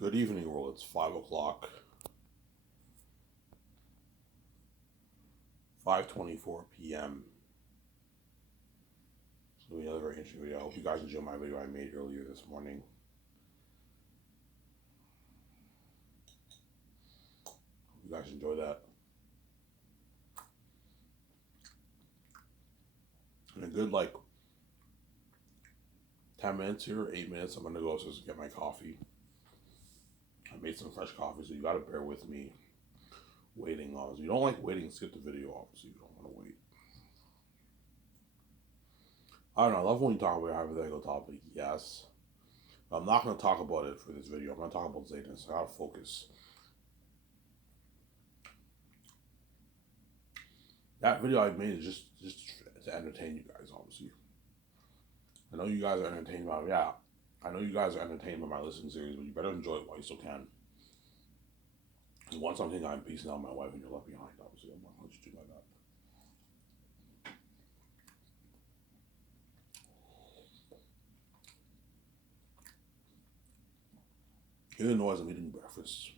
Good evening, world. It's 5 o'clock, 5:24 p.m. It's going to be another very interesting video. I hope you guys enjoyed my video I made earlier this morning. Hope you guys enjoy that. In a good, 10 minutes here, 8 minutes, I'm going to go just get my coffee. I made some fresh coffee, so you got to bear with me waiting on. If you don't like waiting, skip the video, obviously. You don't want to wait. I don't know. I love when you talk about a hypothetical topic, yes. But I'm not going to talk about it for this video. I'm going to talk about Zayden, so I got to focus. That video I made is just to entertain you guys, obviously. I know you guys are entertained by I know you guys are entertained by my listening series, but you better enjoy it while you still can. And once I'm thinking I'm piecing out my wife and you're left behind, obviously, I'm not going to let you do like that. You didn't know as I'm eating breakfast.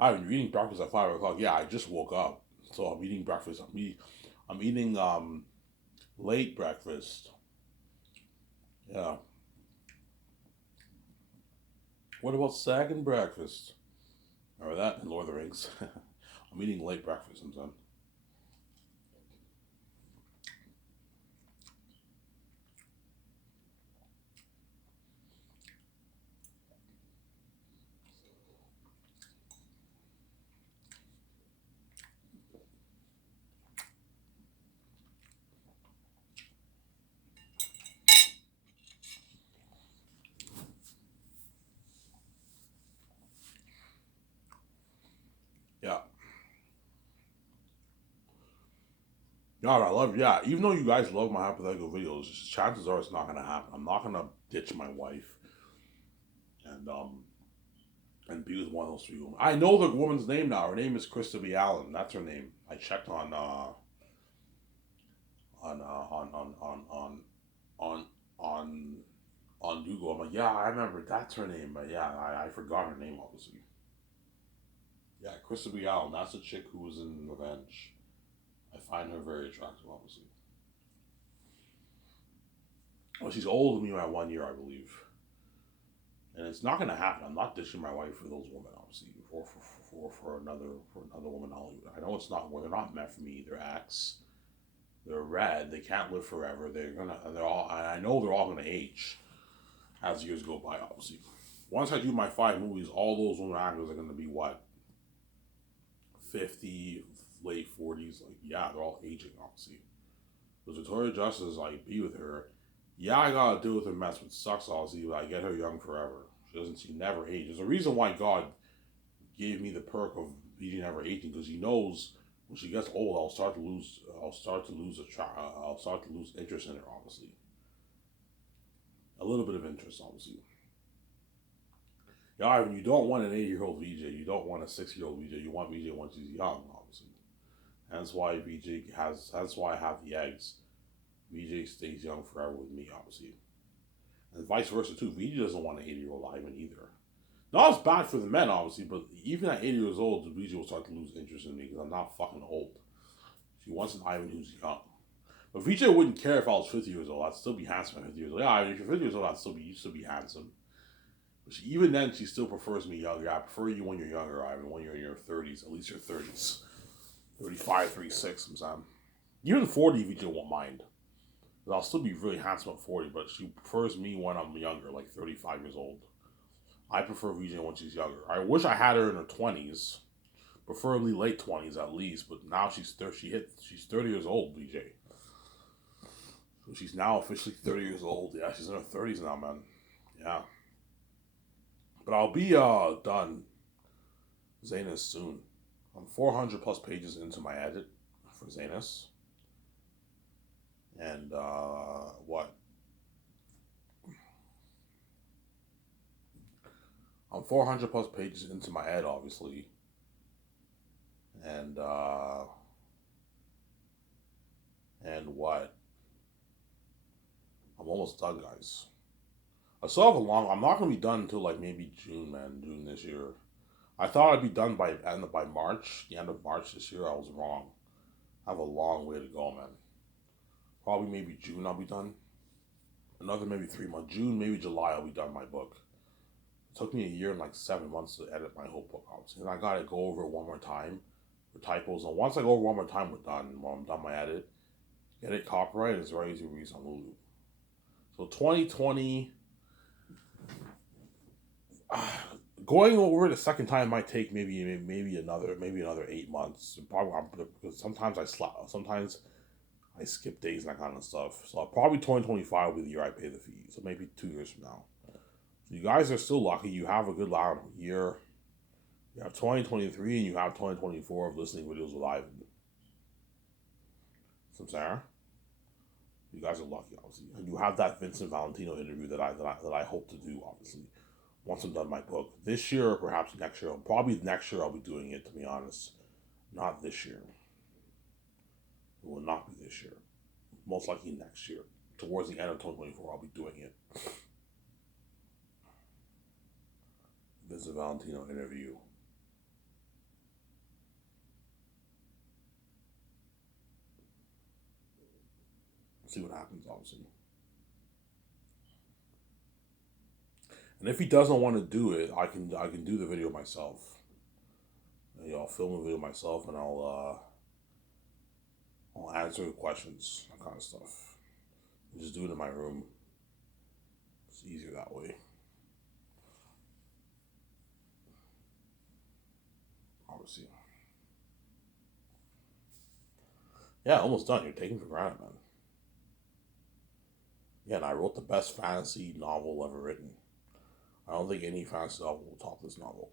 I've been eating breakfast at 5 o'clock. Yeah, I just woke up, so I'm eating breakfast. I'm eating late breakfast. Yeah. What about second breakfast? Or that in Lord of the Rings. I'm eating late breakfast, I'm done. Yeah. Yeah, I love, yeah. Even though you guys love my hypothetical videos, chances are it's not gonna happen. I'm not gonna ditch my wife and be with one of those three women. I know the woman's name now. Her name is Krista B. Allen. That's her name. I checked on on on Google. I'm like, yeah, I remember that's her name, but yeah, I forgot her name obviously. Yeah, Krista B. Allen. That's the chick who was in Revenge. I find her very attractive, obviously. Well, she's older than me by 1 year, I believe. And it's not gonna happen. I'm not ditching my wife for those women, obviously, or for another woman. I know it's not. Well, they're not meant for me. They're acts. They're red. They can't live forever. They're all. I know they're all gonna age as years go by. Obviously, once I do my 5 movies, all those women actors are gonna be what 50, late 40s. Like, yeah, they're all aging. Obviously, but Victoria Justice, like, be with her. Yeah, I gotta deal with her mess, which sucks. Obviously, but I get her young forever. She doesn't. She never ages. There's a reason why God gave me the perk of being never aging, because He knows when she gets old, I'll start to lose. I'll start to lose interest in her. Obviously, a little bit of interest. Obviously, yeah. Ivan, you don't want an 80-year-old VJ. You don't want a 6-year-old VJ. You want VJ once she's young. Obviously, that's why VJ has. That's why I have the eggs. VJ stays young forever with me. Obviously. And vice versa too. VJ doesn't want an 80-year-old Ivan either. Not as bad for the men, obviously, but even at 80 years old, VJ will start to lose interest in me because I'm not fucking old. She wants an Ivan who's young. But VJ wouldn't care if I was 50 years old. I'd still be handsome at 50 years old. Yeah, Ivan, if you're 50 years old, you'd still be handsome. But even then, she still prefers me younger. I prefer you when you're younger, Ivan, when you're in your 30s, at least your 30s. 35, 36, sometimes. Even 40, VJ won't mind. I'll still be really handsome at 40, but she prefers me when I'm younger, like 35 years old. I prefer VJ when she's younger. I wish I had her in her 20s, preferably late 20s at least, but now she's 30 years old, VJ. So she's now officially 30 years old. Yeah, she's in her 30s now, man. Yeah. But I'll be done Zanus soon. I'm 400 plus pages into my edit for Zanus. And what? I'm 400 plus pages into my ed, obviously. And what? I'm almost done, guys. I still have a long. I'm not gonna be done until like maybe June, man. June this year. I thought I'd be done by March. The end of March this year. I was wrong. I have a long way to go, man. Probably maybe June I'll be done. Another maybe 3 months. June, maybe July I'll be done my book. It took me a year and like 7 months to edit my whole book, obviously. And I gotta go over it one more time for typos. And once I go over one more time, we're done. When I'm done my edit, get it copyrighted, it's very easy to release on Lulu. So 2020, going over it a second time might take maybe another 8 months. Probably because sometimes sometimes I skip days and that kind of stuff. So probably 2025 will be the year I pay the fee. So maybe 2 years from now. So you guys are still lucky. You have a good loud year. You have 2023 and you have 2024 of listening videos with Ivan. From Sarah. You guys are lucky, obviously. And you have that Vincent Valentino interview that I hope to do, obviously. Once I'm done my book. This year or perhaps next year. Probably next year I'll be doing it, to be honest. Not this year. It will not be this year. Most likely next year. Towards the end of 2024, I'll be doing it. Vincent Valentino interview. See what happens, obviously. And if he doesn't want to do it, I can do the video myself. I'll film the video myself and I'll answer the questions, that kind of stuff. Just do it in my room. It's easier that way. Obviously. Yeah, almost done. You're taking for granted, man. Yeah, and I wrote the best fantasy novel ever written. I don't think any fantasy novel will top this novel.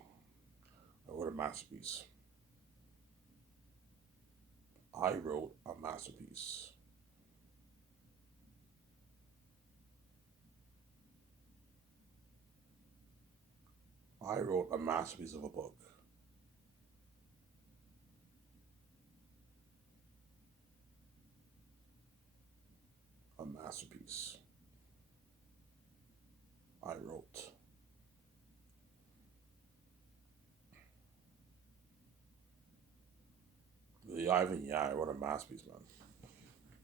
I wrote a masterpiece. I wrote a masterpiece. I wrote a masterpiece of a book. A masterpiece. I wrote. The Ivan, yeah, I wrote a masterpiece, man.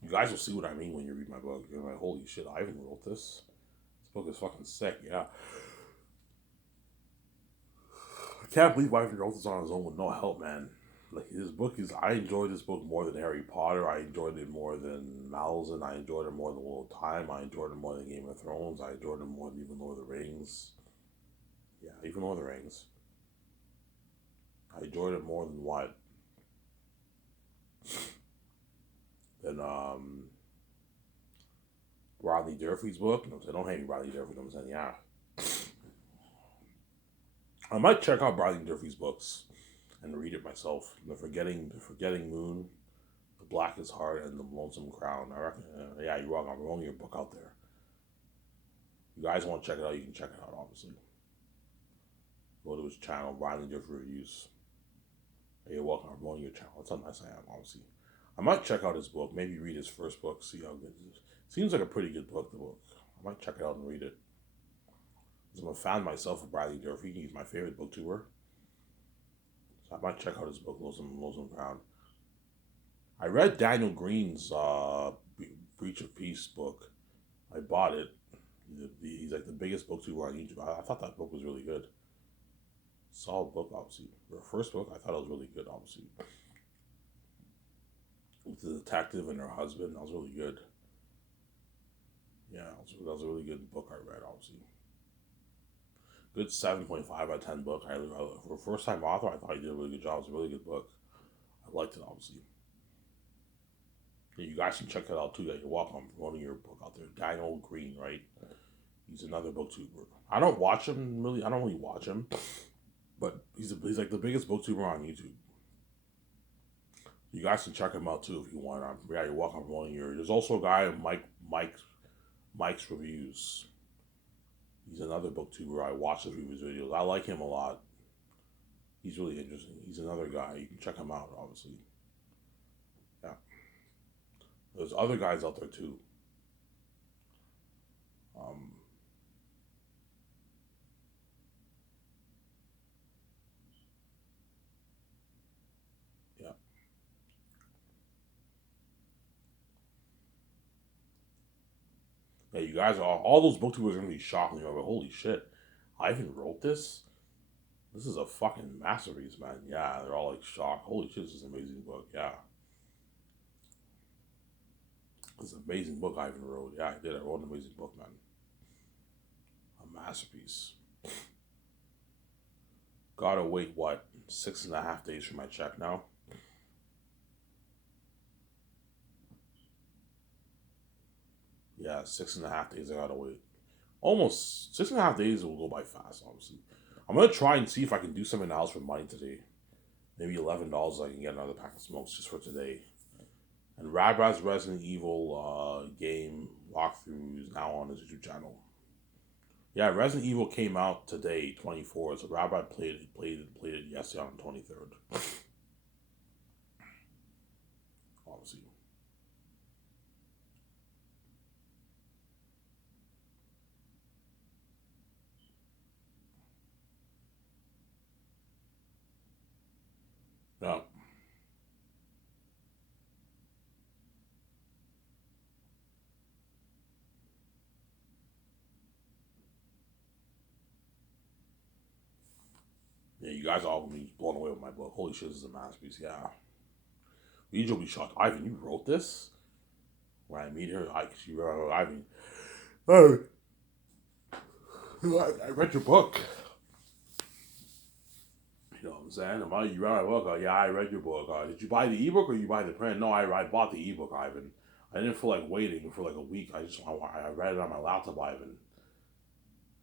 You guys will see what I mean when you read my book. You're like, holy shit, Ivan wrote this. This book is fucking sick, yeah. I can't believe Ivan wrote this on his own with no help, man. Like his book is, I enjoyed this book more than Harry Potter. I enjoyed it more than Malzahn. I enjoyed it more than Wheel of Time. I enjoyed it more than Game of Thrones. I enjoyed it more than even Lord of the Rings. Yeah, even Lord of the Rings. I enjoyed it more than what? Than Rodney Durfee's book. No, I don't hate Rodney Durfee. I'm saying, yeah. I might check out Rodney Durfee's books and read it myself. The Forgetting Moon, The Blackest Heart, and The Lonesome Crown. I reckon, yeah, you're wrong. I'm rolling your book out there. You guys want to check it out, you can check it out, obviously. Go to his channel, Rodney Durfee Reviews. Hey, you're welcome. I'm rolling your channel. That's how nice I am, obviously. I might check out his book, maybe read his first book, see how good it is. Seems like a pretty good book, the book. I might check it out and read it. I'm a fan myself of Bradley Durfee. He's my favorite booktuber. So I might check out his book, Lonesome Crown. I read Daniel Green's Breach of Peace book. I bought it. He's like the biggest booktuber on YouTube. I thought that book was really good. Solid book, obviously. For a first book, I thought it was really good, obviously. With the detective and her husband, that was really good. Yeah, that was a really good book I read, obviously. Good 7.5 out of 10 book. For a first time author, I thought he did a really good job. It was a really good book. I liked it, obviously. Yeah, you guys can check that out too. Yeah, you're welcome. I'm promoting your book out there. Daniel Green, right? He's another booktuber. I don't watch him really. I don't really watch him, but he's like the biggest booktuber on YouTube. You guys can check him out too if you want. Yeah, you're welcome. I'm promoting your. There's also a guy Mike's Reviews. He's another booktuber. I watch his videos. I like him a lot. He's really interesting. He's another guy. You can check him out, obviously. Yeah. There's other guys out there too. Um, Yeah, you guys are all those booktubers are gonna be shocked. You're like, holy shit, Ivan wrote this. This is a fucking masterpiece, man. Yeah, they're all like shocked. Holy shit, this is an amazing book. Yeah, this is an amazing book Ivan wrote. Yeah, I did. I wrote an amazing book, man. A masterpiece. Gotta wait what 6.5 days for my check now. Yeah, 6.5 days. I gotta wait. Almost 6.5 days will go by fast. Obviously, I'm gonna try and see if I can do something else for money today. Maybe $11. I can get another pack of smokes just for today. And Rabbi's Resident Evil game walkthrough is now on his YouTube channel. Yeah, Resident Evil came out today, 24. So Rabbi played it yesterday on the 23rd. Obviously. Yeah. Yeah, you guys all gonna be blown away with my book. Holy shit, this is a masterpiece. Yeah. Legion will be shocked. Ivan, you wrote this? When I meet her, she wrote Ivan. Oh, I read your book. You know what I'm saying? You read my book? Yeah, I read your book. Did you buy the ebook or you buy the print? No, I bought the ebook, Ivan. I didn't feel like waiting for like a week. I read it on my laptop, Ivan.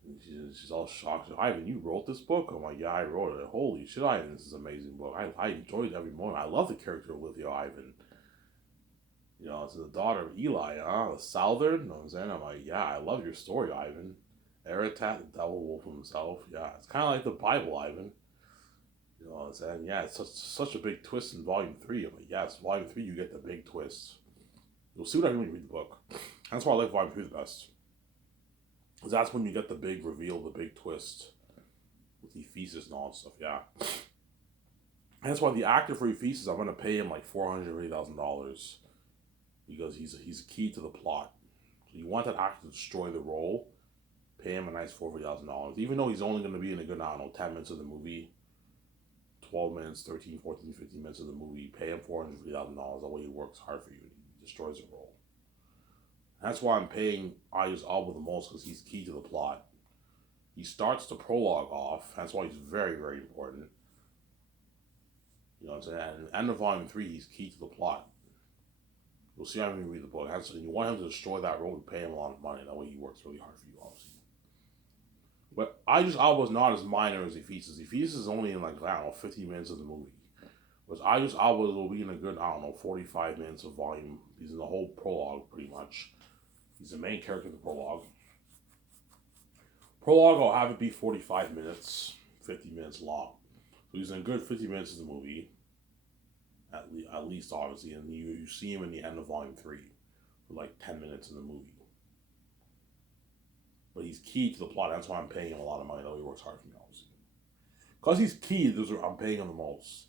And she's all shocked. She's like, Ivan, you wrote this book? I'm like, yeah, I wrote it. Holy shit, Ivan, this is an amazing book. I enjoyed every moment. I love the character of Lithia Ivan. You know, it's the daughter of Eli, huh? The Southern. You know what I'm saying? I'm like, yeah, I love your story, Ivan. Eretat, the devil wolf himself. Yeah, it's kind of like the Bible, Ivan. You know what I'm saying? Yeah, it's such a big twist in Volume 3. I'm like, yes, Volume 3, you get the big twist. You'll see what I mean when you read the book. That's why I like Volume 3 the best. Because that's when you get the big reveal, the big twist. With Ephesus and all that stuff, yeah. And that's why the actor for Ephesus, I'm going to pay him like $480,000. Because he's a key to the plot. So you want that actor to destroy the role, pay him a nice $480,000. Even though he's only going to be in a good, I don't know, 10 minutes of the movie, 12 minutes, 13, 14, 15 minutes of the movie, pay him $450,000. That way he works hard for you and he destroys the role. That's why I'm paying Idris Elba the most, because he's key to the plot. He starts the prologue off. That's why he's very, very important. You know what I'm saying? And at the end of Volume 3, he's key to the plot. You'll see how when you read the book. You want him to destroy that role and pay him a lot of money. That way he works really hard for you, obviously. But Idris Elba is not as minor as Ephesus. Ephesus is only in like, I don't know, 15 minutes of the movie. Whereas Idris Elba will be in a good, I don't know, 45 minutes of volume. He's in the whole prologue, pretty much. He's the main character in the prologue. Prologue, I'll have it be 45 minutes, 50 minutes long. So he's in a good 50 minutes of the movie. At least, obviously. And you see him in the end of Volume 3 for like 10 minutes in the movie. But he's key to the plot. That's why I'm paying him a lot of money, though he works hard for me, obviously. Because he's key, I'm paying him the most.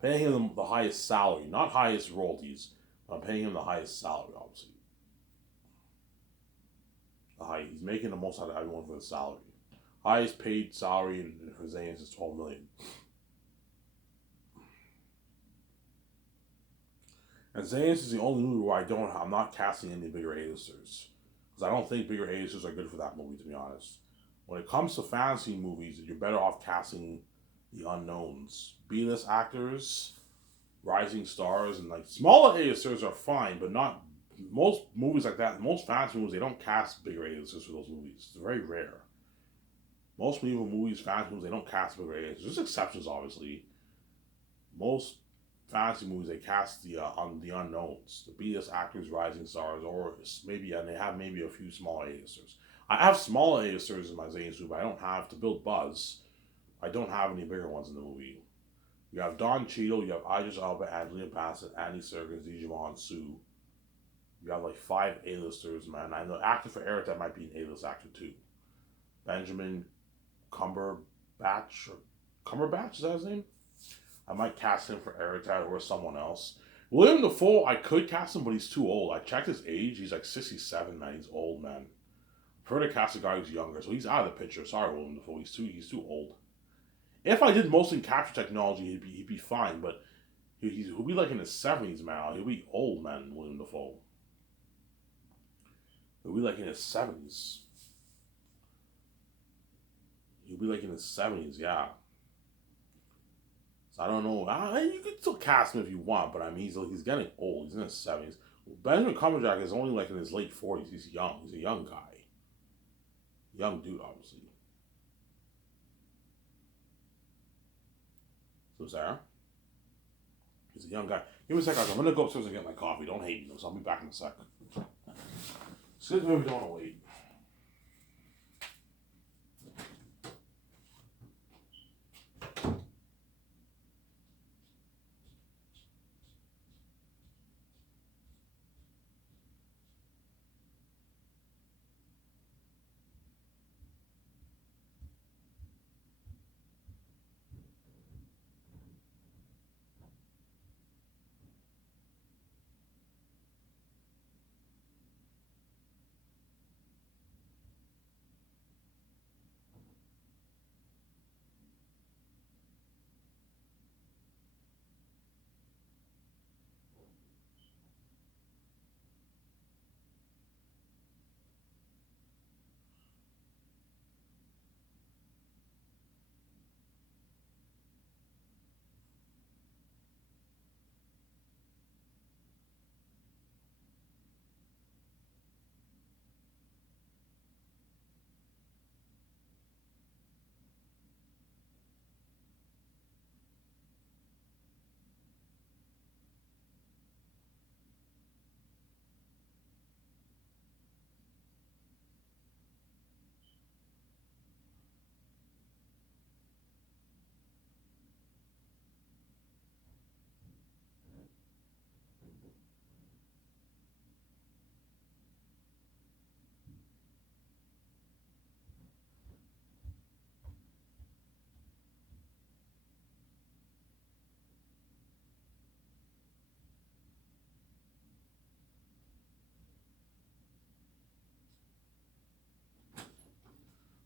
Paying him the highest salary, not highest royalties. I'm paying him the highest salary, obviously. He's making the most out of everyone for the salary. Highest paid salary in Hosseins is $12 million. And Zayas is the only movie where I'm not casting any bigger A-listers. Because I don't think bigger A-listers are good for that movie, to be honest. When it comes to fantasy movies, you're better off casting the unknowns. B-list actors, rising stars, and like smaller A-listers are fine, but not most movies like that. Most fantasy movies, they don't cast bigger A-listers for those movies. It's very rare. Most medieval movies, fantasy movies, they don't cast bigger A-listers. There's exceptions, obviously. Most fantasy movies, they cast the unknowns, the B-list actors, rising stars, or maybe, and they have maybe a few small A-listers. I have small A-listers in my Zane's movie, but I don't have, to build buzz, I don't have any bigger ones in the movie. You have Don Cheadle, you have Idris Elba, Angelina Bassett, Andy Serkis, Djimon Su. You have like 5 A-listers, man. I know actor for Eric might be an A-list actor too. Benjamin Cumberbatch, is that his name? I might cast him for Eritad or someone else. William Dafoe, I could cast him, but he's too old. I checked his age. He's like 67, man. He's old, man. Prefer to cast a guy who's younger, so he's out of the picture. Sorry, William Dafoe. He's too old. If I did motion capture technology, he'd be fine, but he'll be like in his 70s, man. He'll be old, man, William Dafoe. He'll be like in his 70s. He'll be like in his 70s, yeah. So I don't know. You can still cast him if you want, but I mean, he's getting old. He's in his 70s. Benjamin Cumberbatch is only like in his late 40s. He's young. He's a young guy. Young dude, obviously. So, Sarah? He's a young guy. Give me a sec, guys. I'm going to go upstairs and get my coffee. Don't hate me, so I'll be back in a sec. Excuse me if you don't want to wait.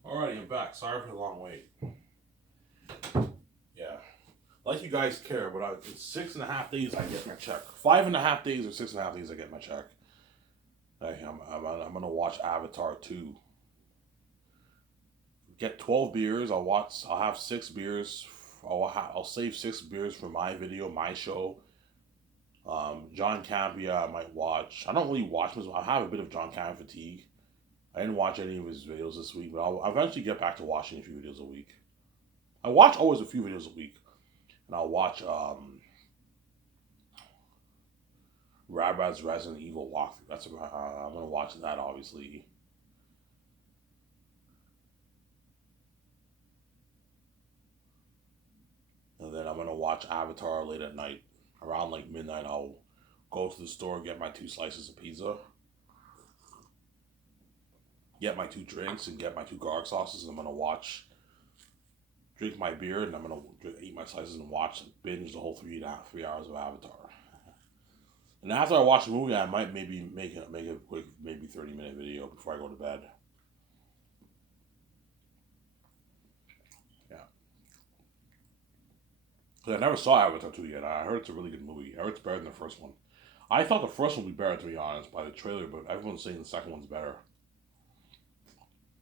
Alrighty, I'm back. Sorry for the long wait. Yeah. Like you guys care, but in 6.5 days I get my check. 5.5 days or 6.5 days I get my check. I'm gonna watch Avatar 2. Get 12 beers. I'll have 6 beers. I'll save 6 beers for my video, my show. John Campea I might watch. I don't really watch him. I have a bit of John Campea fatigue. I didn't watch any of his videos this week, but I'll eventually get back to watching a few videos a week. I watch always a few videos a week, and I'll watch Rabbids Resident Evil walkthrough. I'm gonna watch that obviously. And then I'm gonna watch Avatar late at night. Around like midnight, I'll go to the store, get my 2 slices of pizza, get my 2 drinks, and get my 2 garlic sauces. And I'm gonna drink my beer, and I'm gonna eat my slices and binge the whole 3 hours of Avatar. And after I watch the movie, I might maybe make a quick, maybe 30-minute video before I go to bed. Yeah. Because I never saw Avatar 2 yet. I heard it's a really good movie. I heard it's better than the first one. I thought the first one would be better, to be honest, by the trailer, but everyone's saying the second one's better.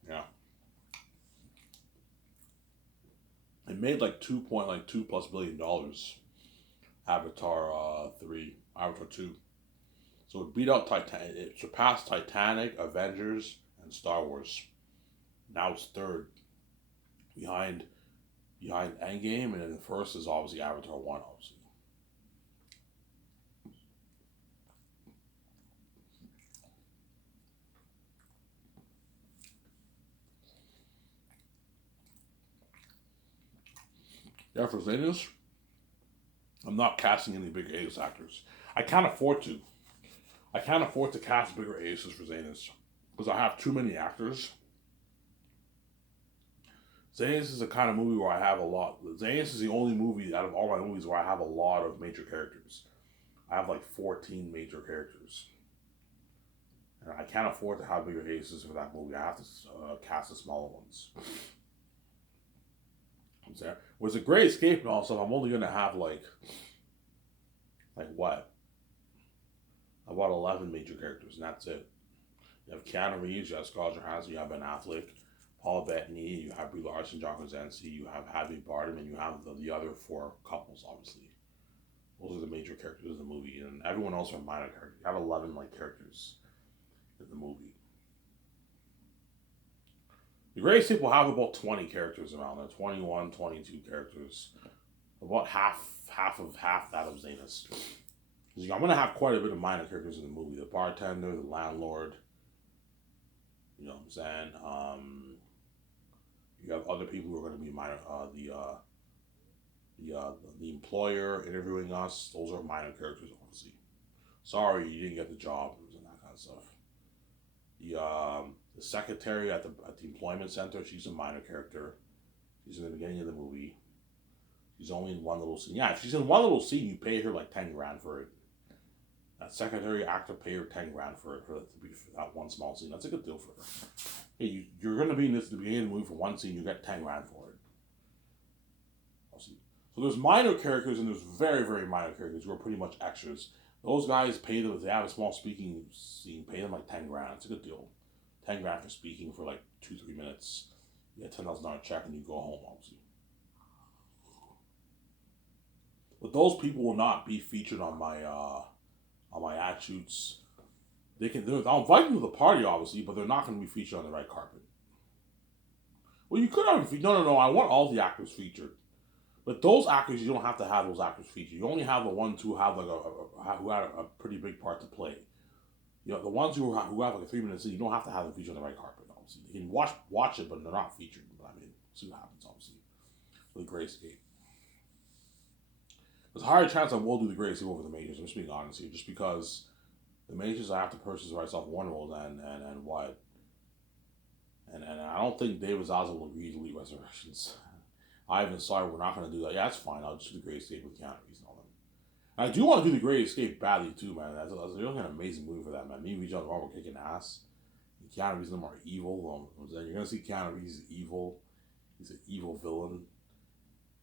Yeah. It made like $2.2+ billion. Avatar 3, Avatar 2. So it beat out Titanic. It surpassed Titanic, Avengers, and Star Wars. Now it's third, behind Endgame, and then the first is obviously Avatar 1, obviously. Yeah, for Zanis, I'm not casting any big A-list actors. I can't afford to. I can't afford to cast bigger A-listers for Zanis because I have too many actors. Zanis is the kind of movie where I have a lot. Zanis is the only movie out of all my movies where I have a lot of major characters. I have like 14 major characters. And I can't afford to have bigger faces for that movie. I have to cast the smaller ones. I'm saying, with a Great Escape and all stuff, I'm only gonna have like what? About 11 major characters, and that's it. You have Keanu Reeves, you have Scarlett Johansson, you have Ben Affleck, Paul Bettany, you have Brie Larson, John Krasinski, you have Javier Bardem, and you have the other four couples, obviously. Those are the major characters in the movie, and everyone else are minor characters. You have 11 like characters in the movie. The Great Escape will have about 20 characters around there, 21, 22 characters. About half that of Zanus. I'm gonna have quite a bit of minor characters in the movie. The bartender, the landlord. You know what I'm saying? You have other people who are gonna be minor. The employer interviewing us. Those are minor characters, obviously. Sorry, you didn't get the job and that kind of stuff. The secretary at the employment center. She's a minor character. She's in the beginning of the movie. She's only in one little scene. Yeah, if she's in one little scene, you pay her like 10 grand for it. That secretary actor pay her 10 grand for it for that one small scene. That's a good deal for her. Hey, you're gonna be in the beginning of the movie for one scene, you get 10 grand for it. So there's minor characters and there's very, very minor characters who are pretty much extras. Those guys pay them if they have a small speaking scene, pay them like 10 grand. It's a good deal. 10 grand for speaking for like 2-3 minutes. You get $10,000 check and you go home, obviously. But those people will not be featured on my ad shoots. I'll invite them to the party, obviously, but they're not going to be featured on the red carpet. Well, you could have no. I want all the actors featured, but those actors you don't have to have those actors featured. You only have the ones who have who had a pretty big part to play. You know, the ones who have like a 3 minute scene, you don't have to have them featured on the red carpet. Obviously, you can watch it, but they're not featured. But I mean, see what happens. Obviously, with the Great Escape. There's a higher chance I will do the Great Escape over the majors. I'm just being honest here, just because the majors I have to purchase the rights off Warner World and what. And I don't think David Zaza will agree to Elite Resurrections. Ivan, sorry, we're not going to do that. Yeah, that's fine. I'll just do the Great Escape with Keanu Reeves and all that. And I do want to do the Great Escape badly too, man. That's really an amazing movie for that, man. Me and Vijay were kicking ass. And Keanu Reeves are evil. You're going to see Keanu Reeves evil. He's an evil villain.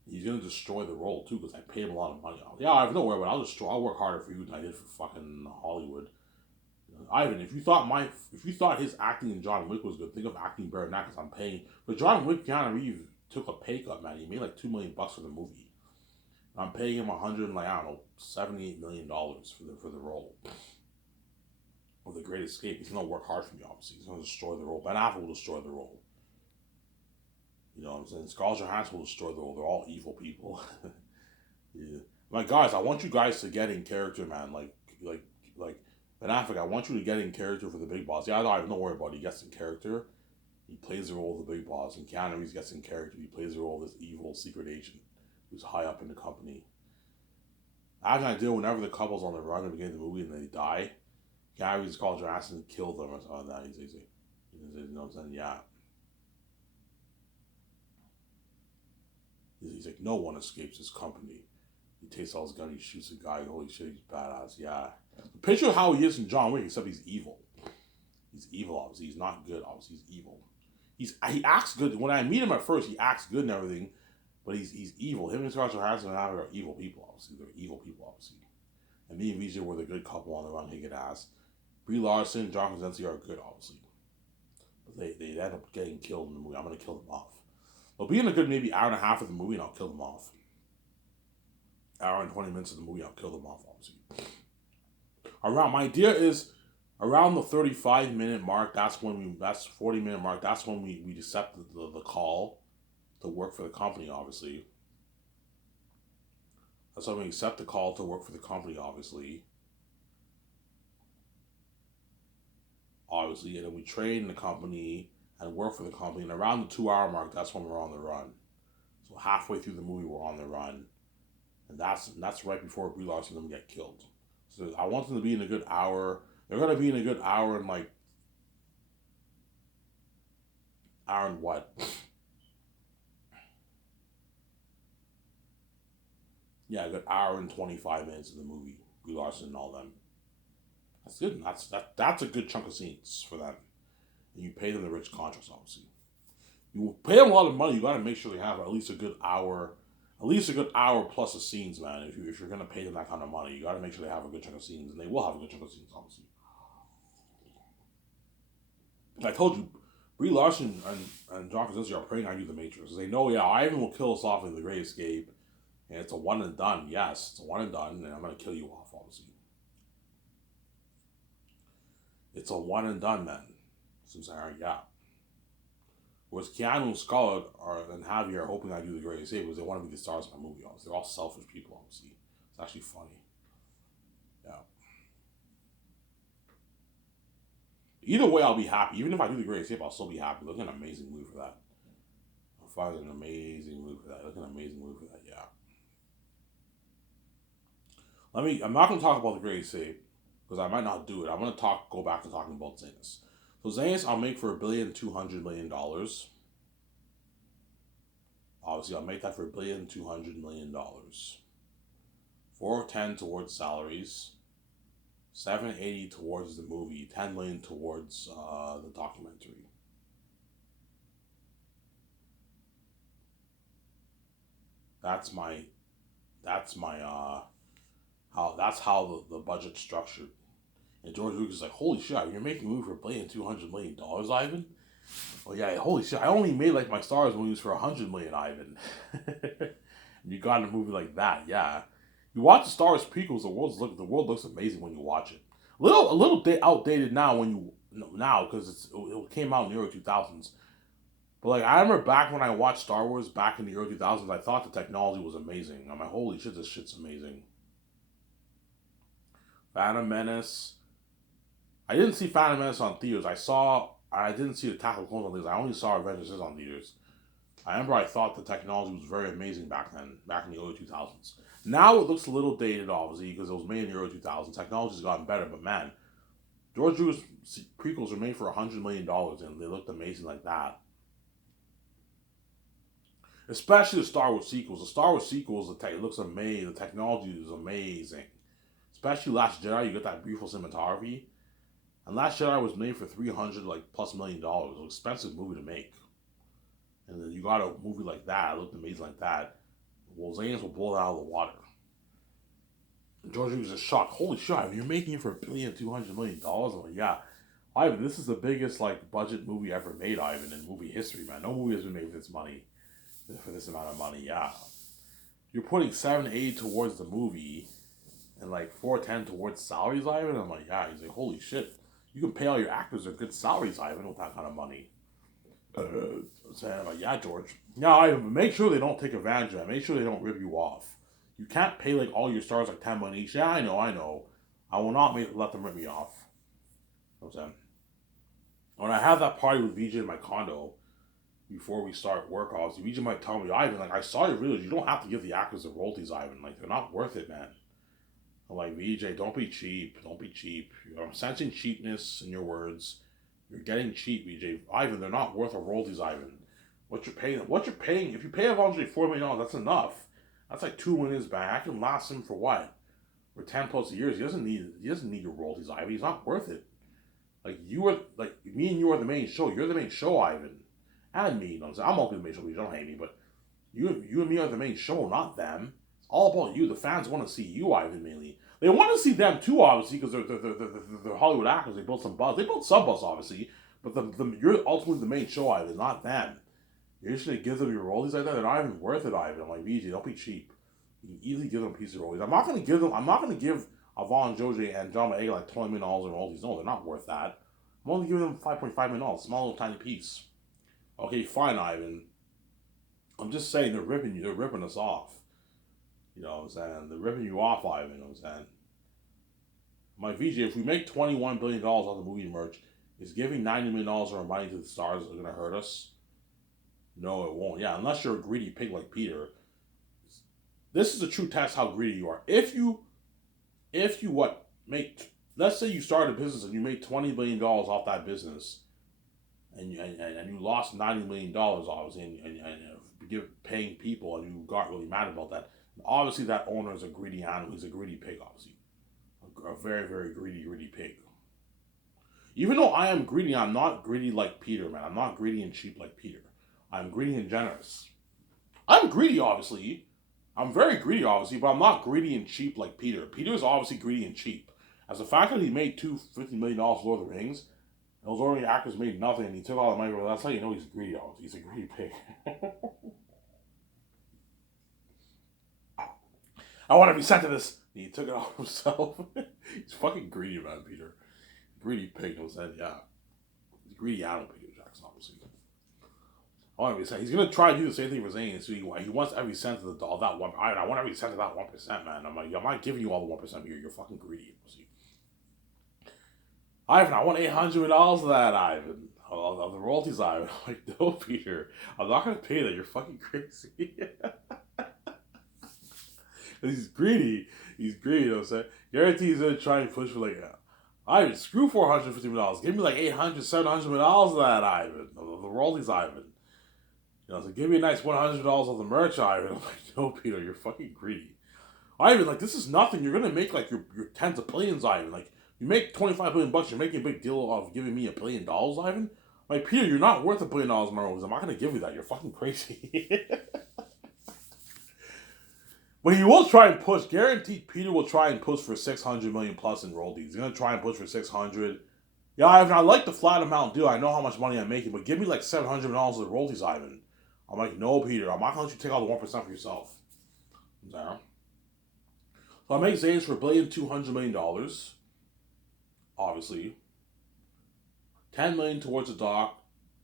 He's going to destroy the role too because I paid him a lot of money. Yeah, I have no worry, but I'll work harder for you than I did for fucking Hollywood. Ivan, if you thought his acting in John Wick was good, think of acting better now because I'm paying. But John Wick, Keanu Reeves took a pay cut, man. He made like $2 million for the movie. I'm paying him $78 million for the role of the Great Escape. He's gonna work hard for me. Obviously, he's gonna destroy the role. Ben Affleck will destroy the role. You know what I'm saying? Scarlett Johansson will destroy the role. They're all evil people. Yeah. Like guys, I want you guys to get in character, man. Like Ben Affleck, I want you to get in character for the big boss. Yeah, I don't worry about it. He gets in character. He plays the role of the big boss. And Keanu Reeves gets in character. He plays the role of this evil secret agent who's high up in the company. I have an idea whenever the couple's on the run at the beginning of the movie and they die, Keanu Reeves calls Johansson and kill them or something like that. You know what I'm saying? Yeah. He's like, no one escapes his company. He takes all his gun, he shoots a guy. Holy shit, he's badass. Yeah. Picture how he is in John Wick, except he's evil. He's evil, obviously. He's not good, obviously. He's evil. He acts good. When I meet him at first, he acts good and everything, but he's evil. Him and Scarlett Johansson and I are evil people, obviously. They're evil people, obviously. And me and Vijay were the good couple on the run, kicking ass. Brie Larson and John Krasinski are good, obviously. But they end up getting killed in the movie. I'm going to kill them off. They'll be in a good maybe hour and a half of the movie and I'll kill them off. Hour and 20 minutes of the movie, I'll kill them off, obviously. My idea is around the 35-minute mark, that's 40-minute mark, that's when we accept the call to work for the company, obviously. That's when we accept the call to work for the company, obviously. And then we train in the company and work for the company. And around the 2-hour mark, that's when we're on the run. So halfway through the movie, we're on the run. And that's right before Brie Larson and them get killed. So I want them to be in a good hour. They're going to be in a good hour and hour and what? Yeah, a good hour and 25 minutes of the movie. Brie Larson and all them. That's good. That's a good chunk of scenes for them. And you pay them the rich contracts, obviously. You pay them a lot of money. You got to make sure they have at least a good hour, plus of scenes, man. If you're gonna pay them that kind of money, you got to make sure they have a good chunk of scenes, and they will have a good chunk of scenes, obviously. I told you, Brie Larson and John Krasinski are praying on you, the Matrix. They know, yeah, Ivan will kill us off in The Great Escape, and it's a one and done. Yes, it's a one and done, and I'm gonna kill you off, obviously. It's a one and done, man. Since yeah. Whereas Keanu and Scarlett and Javier are hoping I do The Great Escape because they want to be the stars of my movie. Obviously, they're all selfish people. Obviously, it's actually funny. Yeah. Either way, I'll be happy. Even if I do The Great Escape, I'll still be happy. Look at an amazing movie for that. I'll find an amazing movie for that. Look at an amazing movie for that. Yeah. I'm not going to talk about The Great Escape because I might not do it. I'm going to go back to talking about Zanus. So Zanus, I'll make for $1,200,000,000. Obviously, I'll make that for $1,200,000,000. 410 towards salaries, 780 towards the movie, 10 million towards the documentary. That's how the budget's structured. And George Lucas is like, holy shit, you're making a movie for $1,200,000,000, Ivan? Well, yeah, holy shit, I only made like my Star Wars movies for $100 million, Ivan. And you got a movie like that, yeah. You watch the Star Wars prequels, the world looks amazing when you watch it. A little outdated now because it came out in the early 2000s. But like I remember back when I watched Star Wars back in the early 2000s, I thought the technology was amazing. I'm like, holy shit, this shit's amazing. Phantom Menace. I didn't see Phantom Menace on theaters. I didn't see the Attack of the Clones on theaters. I only saw Avengers on theaters. I remember I thought the technology was very amazing back then, back in the early 2000s. Now it looks a little dated, obviously, because it was made in the early 2000s. Technology's gotten better, but man, George Lucas prequels were made for $100 million, and they looked amazing like that. Especially the Star Wars sequels. The Star Wars sequels, it looks amazing. The technology is amazing. Especially Last Jedi, you get that beautiful cinematography. And Last Jedi was made for $300+ million. It was an expensive movie to make. And then you got a movie like that, it looked amazing like that. Well, Zanus will blow it out of the water. And George Lucas is shocked. Holy shit, you're making it for $1,200,000,000? I'm like, yeah. Ivan, this is the biggest budget movie ever made, Ivan, in movie history, man. No movie has been made for this amount of money, yeah. You're putting 780 towards the movie and 410 towards salaries, Ivan. I'm like, yeah. He's like, holy shit. You can pay all your actors their good salaries, Ivan, with that kind of money. So I'm like, yeah, George. Now, Ivan, make sure they don't take advantage of that. Make sure they don't rip you off. You can't pay all your stars 10 million each. Yeah, I know. I will not let them rip me off. You know what I'm saying? When I have that party with VJ in my condo before we start work, obviously, VJ might tell me, Ivan, I saw your videos. You don't have to give the actors the royalties, Ivan. They're not worth it, man. I'm like, VJ, don't be cheap. Don't be cheap. I'm sensing cheapness in your words. You're getting cheap, VJ. Ivan, they're not worth a royalties, Ivan. What you're paying, if you pay Avengers $4 million, that's enough. That's like 2 winners back. I can last him for what? For 10+ years. He doesn't need your royalties, Ivan. He's not worth it. Me and you are the main show. You're the main show, Ivan. And me, you know what I'm saying? I'm okay with the main show, you don't hate me, but you and me are the main show, not them. It's all about you. The fans want to see you, Ivan, mainly. They want to see them too, obviously, because they're Hollywood actors. They built some buzz. They built some buzz, obviously, but you're ultimately the main show, Ivan, not them. You're just gonna give them your royalties like that? They're not even worth it, Ivan. I'm like, VJ, don't be cheap. You can easily give them a piece of royalties. I'm not gonna give Avon, Joji, and John Boyega $20 million in royalties. No, they're not worth that. I'm only giving them $5.5 million, small little tiny piece. Okay, fine, Ivan. I'm just saying they're ripping us off. You know what I'm saying? They're ripping you off, Ivan, you know what I'm saying? My VJ, if we make $21 billion on the movie merch, is giving $90 million of our money to the stars going to hurt us? No, it won't. Yeah, unless you're a greedy pig like Peter. This is a true test how greedy you are. If you let's say you started a business and you made $20 billion off that business, and you lost $90 million, obviously, and paying people, and you got really mad about that. Obviously, that owner is a greedy animal. He's a greedy pig, obviously. a very, very greedy pig. Even though I am greedy, I'm not greedy like Peter, man. I'm not greedy and cheap like Peter. I'm greedy and generous. I'm greedy, obviously. I'm very greedy, obviously, but I'm not greedy and cheap like Peter. Peter is obviously greedy and cheap. As the fact that he made $250 million for Lord of the Rings, and those already actors made nothing, and he took all the money, well, that's how you know he's greedy, obviously. He's a greedy pig. I want to be sent to this. And he took it off himself. He's fucking greedy, man, Peter. Greedy pig knows that, yeah. He's greedy animal, Peter Jackson, obviously. I want to be sent. He's gonna try to do the same thing for Zayn. So he wants every cent of the that one. I want every cent of that 1%, man. I'm not giving you all the 1% here. You're fucking greedy. See? Ivan, I want $800 million of that, Ivan. Of the royalties, Ivan. I'm like, no, Peter. I'm not gonna pay that. You're fucking crazy. He's greedy. He's greedy, you know what I'm saying? Guarantee he's gonna try and push for like, Ivan, screw $450 million. Give me like $800, $700 million of that, Ivan. Of the royalties, Ivan. You know, so give me a nice $100 of the merch, Ivan. I'm like, no, Peter, you're fucking greedy. Ivan, like, this is nothing. You're gonna make like your tens of billions, Ivan. Like, you make $25 billion. You're making a big deal of giving me $1 billion, Ivan. Like, Peter, you're not worth $1 billion, Marvel. I'm not gonna give you that. You're fucking crazy. But he will try and push. Guaranteed, Peter will try and push for $600 million plus in royalties. He's gonna try and push for 600. Yeah, Ivan, I like the flat amount deal. I know how much money I'm making, but give me like $700 million of the royalties, Ivan. I'm like, no, Peter, I'm not gonna let you take all the 1% for yourself. So I make Zayn's for $1.2 billion. Obviously. $10 million towards the dock,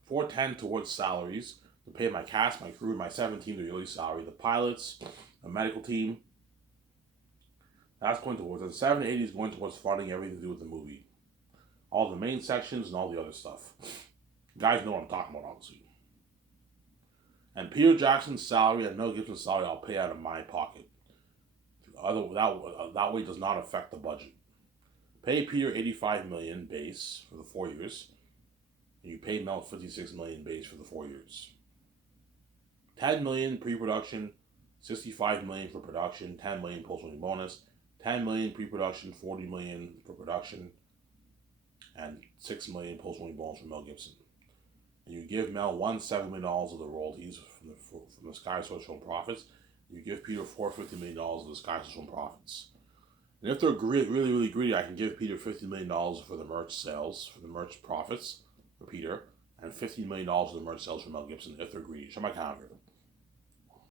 $410 towards salaries to pay my cast, my crew, my 17 the yearly salary, the pilots, the medical team. That's going towards it. 780 is going towards funding everything to do with the movie. All the main sections and all the other stuff. You guys know what I'm talking about, obviously. And Peter Jackson's salary and Mel Gibson's salary I'll pay out of my pocket. That way does not affect the budget. Pay Peter $85 million base for the 4 years. And you pay Mel $56 million base for the 4 years. $10 million pre-production, $65 million for production, $10 million post-movie bonus, $10 million pre-production, $40 million for production, and $6 million post-movie bonus for Mel Gibson. And you give Mel $170 million of the royalties from the Sky Source Film profits. You give Peter $450 million of the Sky Source Film profits. And if they're really, really greedy, I can give Peter $50 million for the merch sales, for the merch profits for Peter, and $15 million for the merch sales for Mel Gibson if they're greedy. Show my calendar.